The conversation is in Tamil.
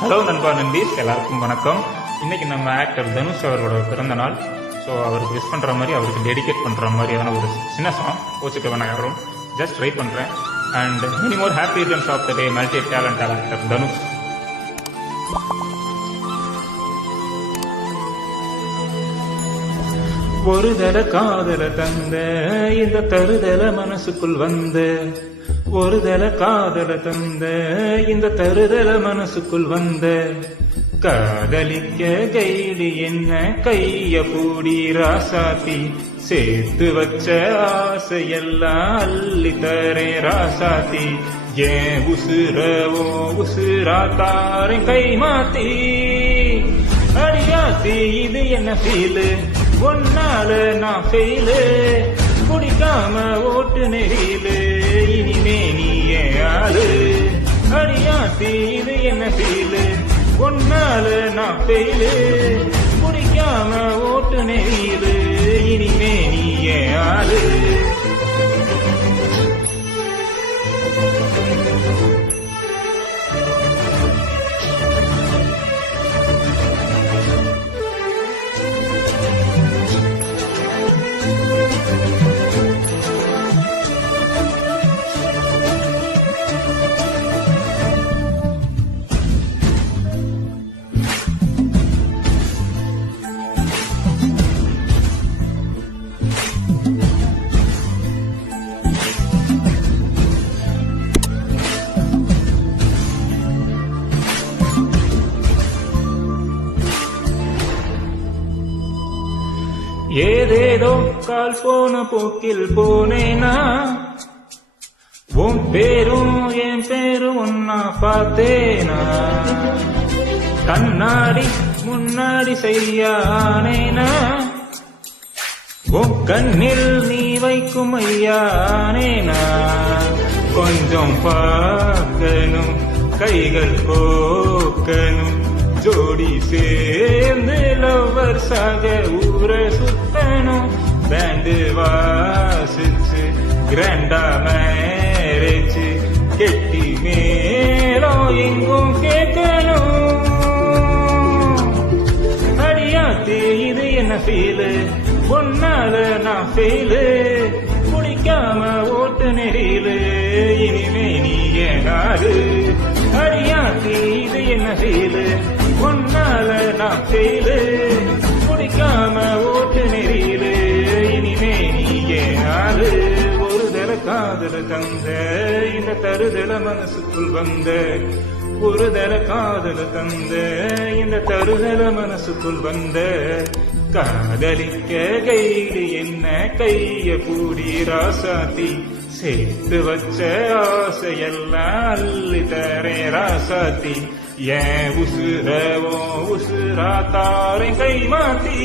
ஹலோ நண்பா நண்பீஸ், எல்லாருக்கும் வணக்கம். இன்னைக்கு நம்ம ஆக்டர் தனுஷ் அவரோட பிறந்த நாள். ஸோ அவருக்கு விஷ் பண்ணுற மாதிரி, அவருக்கு டெடிகேட் பண்ணுற மாதிரியான ஒரு சின்ன சாங் கோச்சுக்க வேணாம் யாரும், ஜஸ்ட் ட்ரை பண்ணுறேன். And many more happy returns of the day multi talented actor Dhanush. ஒரு தல காதல தந்த இந்த தருதல மனசுக்குள் வந்த, ஒரு தல காதல தந்த இந்த தருதல மனசுக்குள் வந்த, காதலிக்க கைடு என்ன கைய பூடி ராசாத்தி, சேர்த்து வச்ச ஆசையெல்லாம் அள்ளி தரே ராசாத்தி, ஏன் உசுரவோ உசுரா தாரேன் கை மாத்தி, அடியாத்தி இது என்ன ஃபீலு, ஒன்னால நான் ஃபெயிலு, குடிக்காம ஓட்டு நெறியிலு, இனிமே நீ ஆளு, அடியாத்தி இது என்ன ஃபீலு, ஒன்னால நான் ஃபெயிலு, குடிக்காம ஓட்டு நெறியிலு, இனிமே நீ ஆளு. ஏதேதோ கால் போன போக்கில் போனேனா, உன் பேரும் என் பேரும் ஒன்னா பார்த்தேனா, கண்ணாடி முன்னாடி செய்யானேனா, உன் கண்ணில் நீ வைக்கும் ஐயானேனா, கொஞ்சம் பார்க்கணும் கைகள் கோக்கணும், ஜோடி சேர்ந்து லவ்வர் சாக ஊர சுத்தணும், பேண்டு வாசிச்சு கிராண்டா மேரேஜ் கெட்டி மேலும் எங்கும் கேட்கணும், அடியாத்தி இது என்ன ஃபீலு, ஒன்னால நான் ஃபெயிலு, குடிக்காம ஓட்டு நெறியிலு, இனிமே நீ ஏனாரு, அடியாத்தி இது என்ன ஃபீலு, ஒன்னால நான் ஃபெயிலு, குடிக்காம ஓட்டு நெறியிலு, இனிமே நீ ஏனாரு, ஒரு தல காதல தந்த இந்த தருதல மனசுக்குள் வந்த, ஒரு தல காதல தந்த இந்த தருதல மனசுக்குள் வந்த, காதலிக்க கைடு என்ன கைய பூடி ராசாத்தி, சேர்த்து வச்ச ஆசையெல்லாம் அள்ளி தரே ராசாத்தி, ஏன் உசுரவோ உசுரா தாரேன் கை மாத்தி.